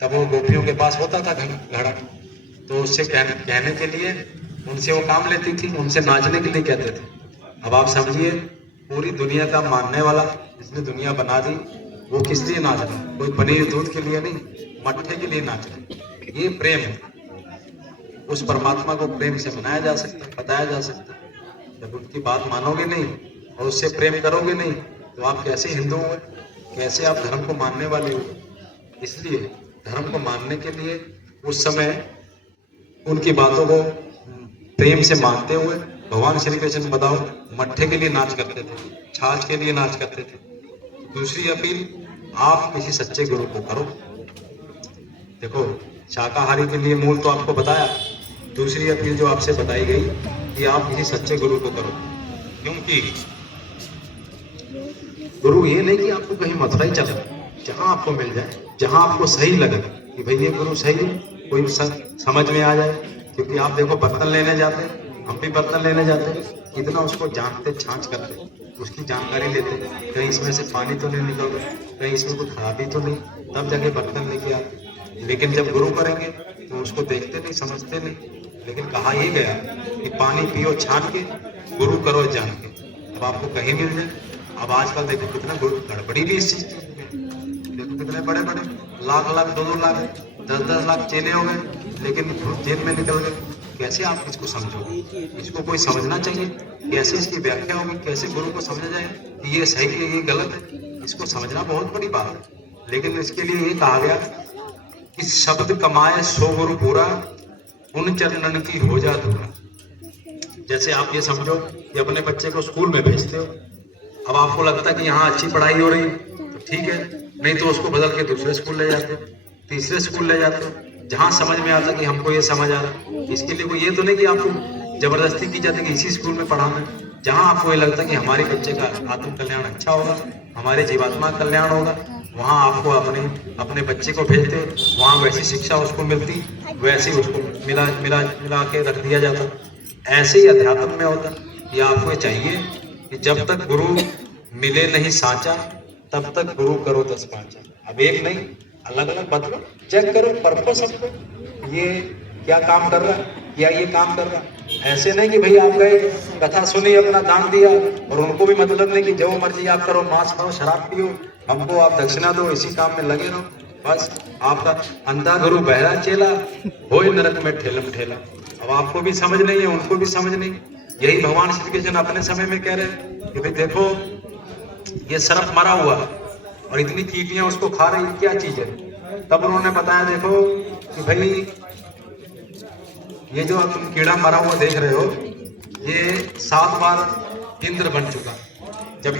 तब वो गोपियों के पास होता था घड़ा, तो उससे कहने के लिए उनसे वो काम लेती थी, उनसे नाचने के लिए कहते थे। अब आप समझिए, पूरी दुनिया का मानने वाला जिसने दुनिया बना दी, वो किस लिए नाच रहा है? कोई पनीर दूध के लिए नहीं, मट्ठे के लिए नाच रहा है। ये प्रेम है। उस परमात्मा को प्रेम से मनाया जा सकता है, बताया जा सकता है। जब उनकी बात मानोगे नहीं और उससे प्रेम करोगे नहीं, तो आप कैसे हिंदू हो, कैसे आप धर्म को मानने वाले हो? इसलिए धर्म को मानने के लिए उस समय उनकी बातों को प्रेम से मानते हुए भगवान श्री कृष्ण बताओ मट्ठे के लिए नाच करते थे, छाछ के लिए नाच करते थे। दूसरी अपील, आप किसी सच्चे गुरु को करो। देखो, शाकाहारी के लिए मूल तो आपको बताया। दूसरी अपील जो आपसे बताई गई कि आप किसी सच्चे गुरु को करो, क्योंकि गुरु ये नहीं कि आपको कहीं मथुरा ही चला, जहां आपको मिल जाए, जहां आपको सही लगे कि भाई ये गुरु सही है, कोई समझ में आ जाए। क्योंकि आप देखो, बर्तन लेने जाते हैं, हम भी बर्तन लेने जाते हैं, कितना उसको जानते, छांच करते, उसकी जानकारी लेते, कहीं इसमें से पानी तो नहीं निकल रहा, कहीं इसमें कुछ खराबी तो नहीं, तब जाके बर्तन लेके आते। लेकिन जब गुरु करेंगे तो उसको देखते नहीं, समझते नहीं। लेकिन कहा ही गया कि पानी पियो छान के, गुरु करो जान के। अब आपको कहीं मिल जाए। अब आजकल देखो कितना गड़बड़ी भी इस चीज की। देखो कितने बड़े बड़े लाख लाख, 2-2 लाख, 10-10 लाख चेले हो गए, लेकिन जेल में निकल गए। कैसे आप इसको समझोगे? इसको कोई समझना चाहिए, कैसे इसकी व्याख्या होगी, कैसे गुरु को समझा जाए कि ये सही है, ये गलत है। इसको समझना बहुत बड़ी बात है। लेकिन इसके लिए ये कहा गया कि शब्द कमाए सो गुरु पूरा, उन चरणन की हो जा दूरा। जैसे आप ये समझो कि अपने बच्चे को स्कूल में भेजते हो, अब आपको लगता है कि यहाँ अच्छी पढ़ाई हो रही तो ठीक है, नहीं तो उसको बदल के दूसरे स्कूल ले जाते हो, तीसरे स्कूल ले जाते हो, जहाँ समझ में आता कि हमको ये समझ आ रहा। इसके लिए कोई ये तो नहीं कि आपको जबरदस्ती की जाती कि इसी स्कूल में पढ़ाना है। जहाँ आपको ये लगता है कि हमारे बच्चे का आत्म कल्याण अच्छा होगा, हमारे जीवात्मा कल्याण होगा, वहाँ आपको अपने बच्चे को भेजते, वहाँ वैसी शिक्षा उसको मिलती, वैसे उसको मिला के रख दिया जाता। ऐसे ही अध्यात्म में होता कि आपको चाहिए कि जब तक गुरु मिले नहीं साचा, तब तक गुरु करो 10 पांचा। अब एक नहीं, अलग अलग मतलब चेक करो, परखो सबको, ये क्या काम कर रहा है, क्या ये काम कर रहा है। ऐसे नहीं कि भाई आप गए, कथा सुनी, अपना दान दिया और उनको भी मतलब नहीं कि जो मर्जी आप करो, मांस खाओ, शराब पियो, हमको आप दक्षिणा दो, इसी काम में लगे रहो। बस आपका अंधा गुरु बहरा चेला, हो नरक में ठेलम ठेला। अब आपको भी समझ नहीं है, उनको भी समझ नहीं। यही भगवान श्री कृष्ण अपने समय में कह रहे हैं कि भाई देखो, ये सर्प मरा हुआ और इतनी चींटियां उसको खा रही, क्या चीज है? तब उन्होंने बताया, देखो कि भाई ये जो तुम कीड़ा मरा हुआ देख रहे हो, ये 7 बार इंद्र बन चुका। जब